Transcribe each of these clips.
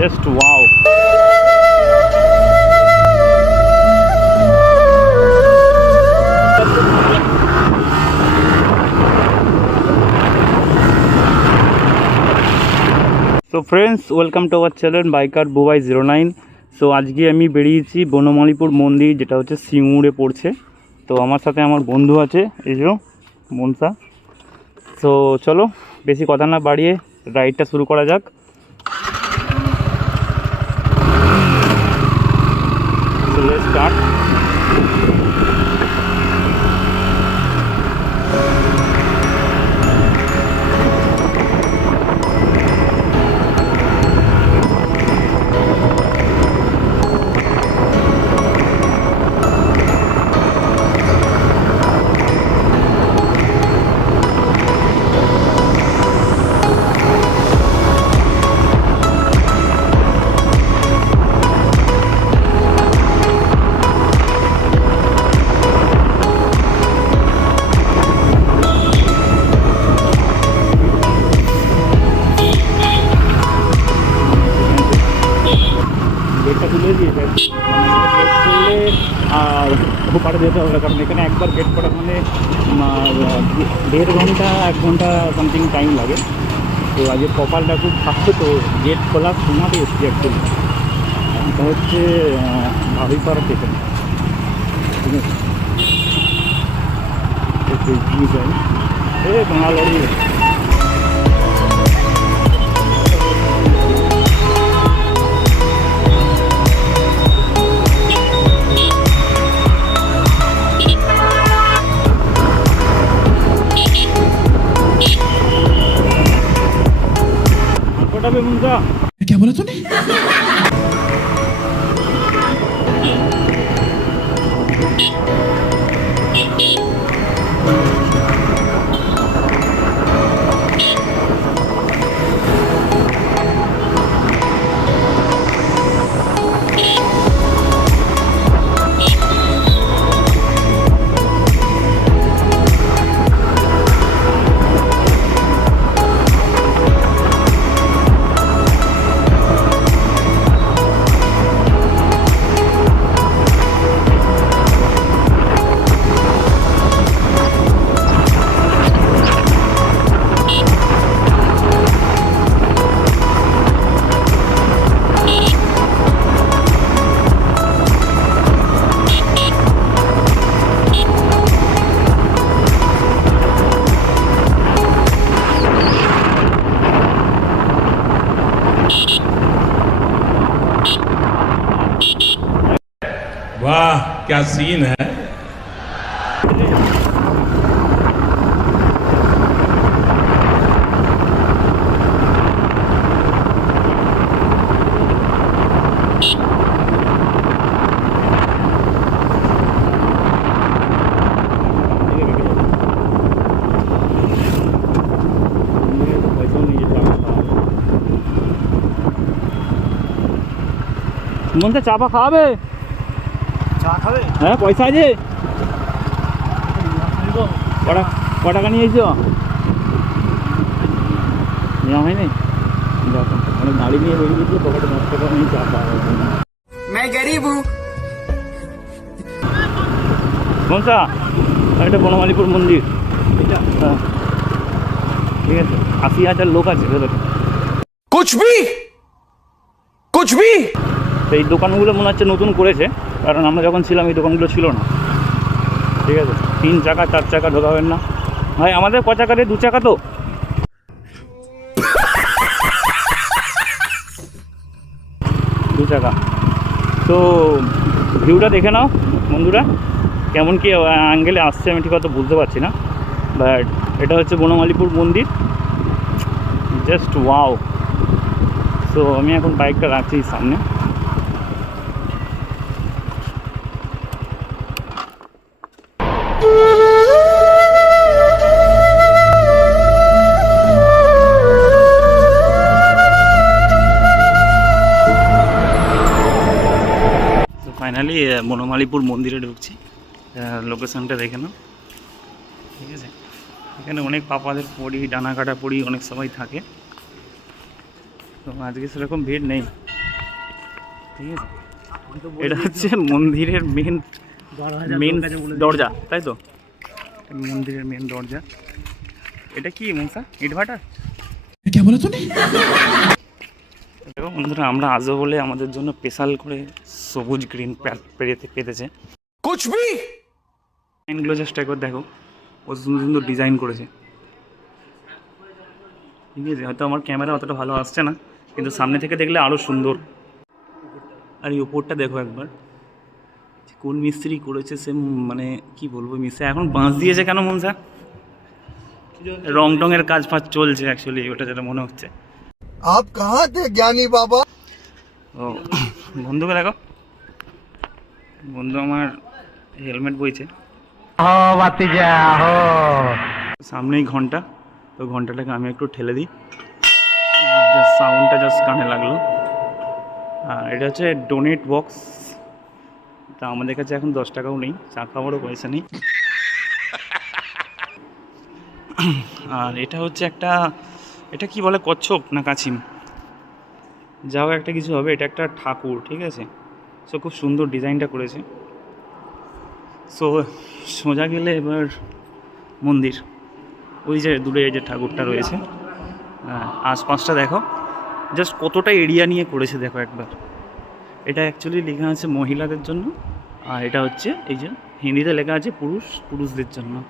Just wow so friends welcome to our channel biker Bubai zero nine so আজকে আমি বেরিয়েছি বনমালীপুর মন্দির, যেটা হচ্ছে সিঙ্গুরে পড়ছে। তো আমার সাথে আমার বন্ধু আছে, এই যে মনসা। সো চলো, বেশি কথা না বাড়িয়ে রাইডটা শুরু করা যাক। চাট আর ওপারে যেতে হবে কারণ এখানে একবার গেট করা মানে দেড় ঘণ্টা এক ঘণ্টা সামথিং টাইম লাগে তো আজকে কপালটা খুব ভালো তো গেট খোলার সময়তে এসছি অ্যাকচুয়ালি এটা হচ্ছে ভাবিপাড়া স্টেশন ঠিক আছে 감사합니다. 이렇게 한번 해더니 क्या सीन है মনটা চাপা খাওয়াবে চা খাবে হ্যাঁ পয়সা আছে? ক নিয়ে এসো নেওয়া হয়নি? মানে এটা বনমালীপুর মন্দির। হ্যাঁ। ঠিক আছে আশি হাজার লোক আছে কুচবি কুচবি তো এই দোকানগুলো মনে হচ্ছে নতুন করেছে, কারণ আমরা যখন ছিলাম এই দোকানগুলো ছিল না। ঠিক আছে? তিন চাকা, চার চাকা ঢোকাবেন না। ভাই, আমাদের ক চাকা রে দু চাকা তো? দু চাকা। তো ভিউটা দেখে নাও, বন্ধুরা। কেমন কি অ্যাঙ্গেলে আসছে আমি ঠিক হয়তো বুঝতে পারছি না। বাট এটা হচ্ছে বনমালীপুর মন্দির। জাস্ট ওয়াও তো আমি এখন বাইকটা রাখছি সামনে। ফাইনালি মনোমালিপুর মন্দিরে ঢুকছি। লোকেশনটা দেখে নাও। ঠিক আছে? এখানে অনেক পাপাদের পড়ি ডানা কাটা পড়ি অনেক সবাই থাকে। তো আজকে সেরকম ভিড় নেই। ঠিক আছে? এটা হচ্ছে মন্দিরের মেন মেন দরজা, তাই তো? মন্দিরের মেন দরজা। এটা কি মনসা? ইটভাটা? কেমন বন্ধুরা আমরা আজও বলে আমাদের জন্য স্পেশাল করে সবুজ গ্রিন পেরেতে পেতেছে কুচবি ডিজাইনগুলো জাস্ট একবার দেখো। কত সুন্দর সুন্দর ডিজাইন করেছে। ঠিক আছে হয়তো আমার ক্যামেরা অতটা ভালো আসছে না কিন্তু সামনে থেকে দেখলে আরও সুন্দর। আর এই ওপরটা দেখো একবার। কোন মিস্ত্রি করেছে সে মানে কি বলব মিস্ত্রি এখন বাঁশ দিয়েছে কেন মন স্যার রং টংয়ের কাজ ফাজ চলছে অ্যাকচুয়ালি ওটা যেটা মনে হচ্ছে। आप कहाँ थे ज्ञानी बाबा ও বন্ধুকে দেখো বন্ধু আমার হেলমেট বইছে সামনেই ঘন্টা তো ঘন্টাটাকে আমি একটু ঠেলে দিই জাস্ট সাউন্ডটা জাস্ট কানে লাগলো আর এটা হচ্ছে ডোনেট বক্স তা আমাদের কাছে এখন দশ টাকাও নেই চা খাওয়ারও পয়সা নেই আর এটা হচ্ছে একটা এটা কি বলে কচ্ছপ না কাছিম? যাও, একটা কিছু হবে। এটা একটা ঠাকুর, ঠিক আছে? সো খুব সুন্দর ডিজাইনটা করেছে। সো সোজা গেলে এবার মন্দির। ওই যে দূরে যে ঠাকুরটা রয়েছে। আশপাশটা দেখো। জাস্ট কতটা এরিয়া নিয়ে করেছে, দেখো একবার। এটা অ্যাকচুয়ালি লেখা আছে মহিলাদের জন্য। আর এটা হচ্ছে এই যে হিন্দিতে লেখা আছে পুরুষ, পুরুষদের জন্য।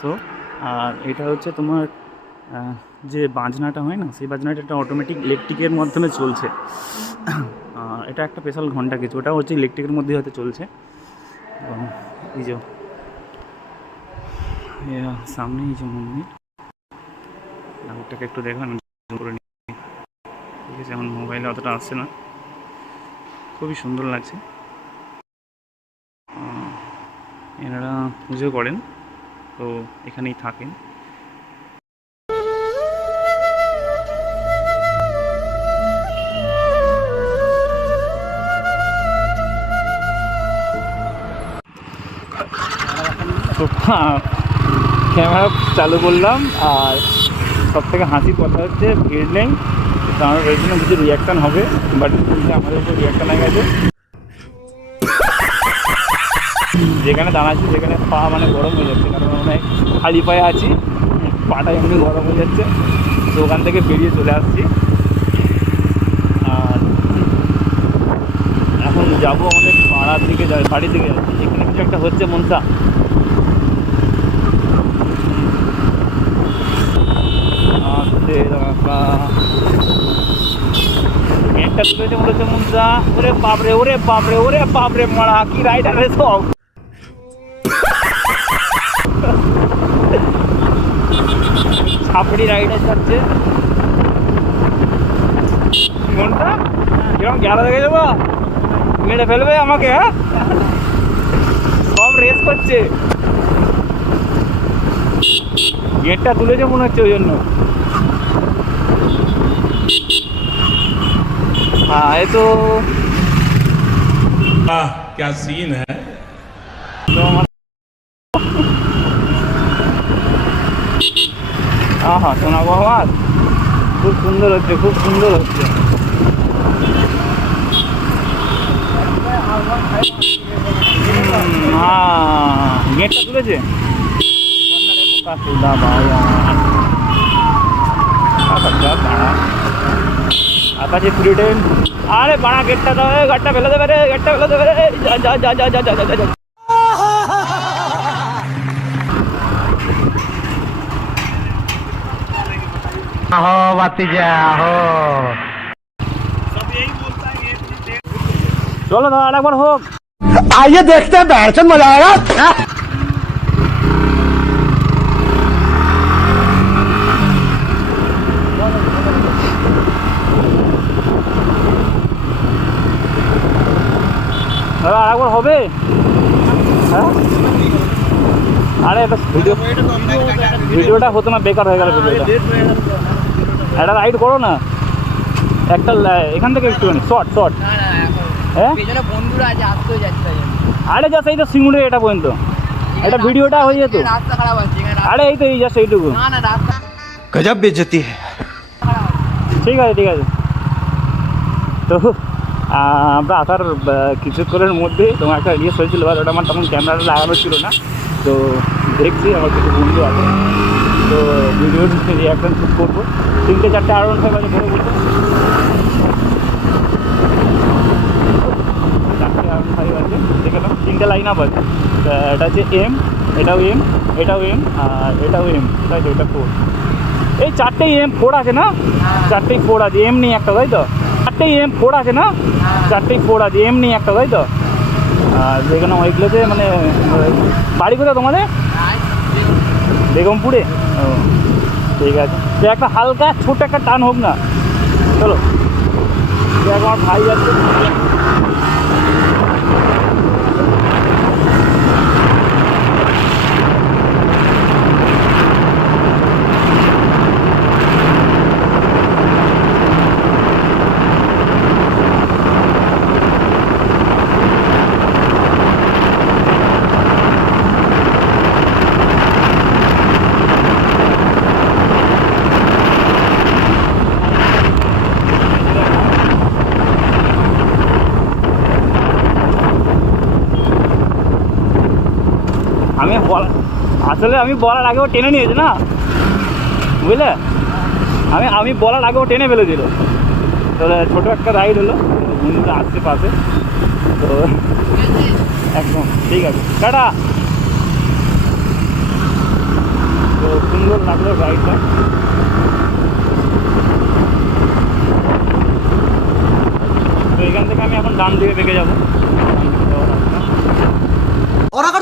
সো আর এটা হচ্ছে তোমার যে বাজনাটা হয় না, সেই বাজনাটা একটা অটোমেটিক ইলেকট্রিকের মাধ্যমে চলছে। এটা একটা স্পেশাল ঘণ্টা কিছু, ওটা হচ্ছে ইলেকট্রিকের মধ্যে হয়তো চলছে। এবং এই যে সামনে এই যে মন্দির। ঠাকুরটাকে একটু দেখো আমি করে নিই। ঠিক আছে, আমার মোবাইলে অতটা আসছে না। খুবই সুন্দর লাগছে। এনারা পুজো করেন, তো এখানেই থাকেন। তো ক্যামেরা চালু করলাম আর সব থেকে হাসির কথা হচ্ছে, ভিড় নেই, তো আমার জন্য কিছু রিয়াকশান হবে বাট আমাদের উপর রিয়াকশান হয়ে গেছে। যেখানে দাঁড়াচ্ছি, সেখানে পা মানে গরম হয়ে যাচ্ছে, কারণ মানে খালি পায়ে আছি পাটা এমনি গরম হয়ে যাচ্ছে, তো ওখান থেকে বেরিয়ে চলে আসছি। আর এখন যাব আমাদের পাড়ার দিকে, বাড়ির দিকে যাচ্ছি, এখানে কিছু একটা হচ্ছে মনসা। তুলেছে মনে হচ্ছে মুন্সা ওরে বাপরে ওরে বাপরে ওরে বাপরে মারা কি রাইডার রে সব ছাপড়ি রাইডার যাচ্ছে কোনটা কিরম গেলা মেরে ফেলবে আমাকে হ্যাঁ সব রেস করছে গেটটা তুলেছে মনে হচ্ছে ওই জন্য। हाँ तो आ, क्या सीन है? तो, तो हाँ, हाँ सुना वो आवाज़। खूब सुंदर होते खूब सुंदर होते हाँ गेट खुले কাছে ফুরি ট্রেন আরে বাড়া গেটটা দাও গাড়টা ফেলে দেবে রে গাড়টা ফেলে দেবে রে যা যা যা যা যা যা যা हो भतीजा हो चलो ना एक बार हो आइए देखते हैं बैठचंद मज़ा आएगा আমার হবে? হ্যাঁ? আরে এটা ভিডিও ভিডিওটা হতো না বেকার হয়ে গেল ভিডিওটা। একটা রাইড করো না। একটা এখান থেকে একটুখানি শর্ট শর্ট। হ্যাঁ আরে যা সেই তো সিঙ্গুরে এটা পর্যন্ত। এটা ভিডিওটা হয়ে যেত। আরে এই তো এই যা এইটুকু। গজব বেজতি। ঠিক আছে ঠিক আছে। তো আমরা আসার কিছুক্ষণের মধ্যে তোমার একটা রিলিজ হয়েছিল এবার ওটা আমার তখন ক্যামেরাটা লাগানো ছিল না। তো দেখছি আমার কিছু বন্ধু আছে। তো ভিডিওর রিয়াকশান শুট করব। তিনটে চারটে আরও ফাইভ আছে বলে বলতে চারটে ফাইভ আছে তিনটে লাইন আপ আছে। এটা হচ্ছে এম এটাও এম এটাও এম আর এটাও এম তাই তো এটা ফোর এই চারটেই এম ফোর আছে না? চারটেই ফোর আছে। এম নেই একটা তাই তো? চারটেই এম ফোর আছে না? চারটেই ফোর আছে, এম নেই একটা, তাই তো? আর যেখানে ওইগুলোতে মানে বাড়ি কোথায় তোমাদের? বেগমপুরে? ও, ঠিক আছে। যে একটা হালকা ছোট একটা টান হোক না। চলো। আমার ভাই যাচ্ছে আমি বলা আসলে আমি বলার আগেও টেনে নিয়েছি না বুঝলে আমি আমি বলার আগেও টেনে ফেলেছিল তো ছোটো একটা রাইড হলো বন্ধুরা আসছে পাশে তো একদম ঠিক আছে টাটা তো সুন্দর লাগলো রাইডটা তো এখান থেকে আমি এখন ডান দিকে বেঁকে যাবো और अगर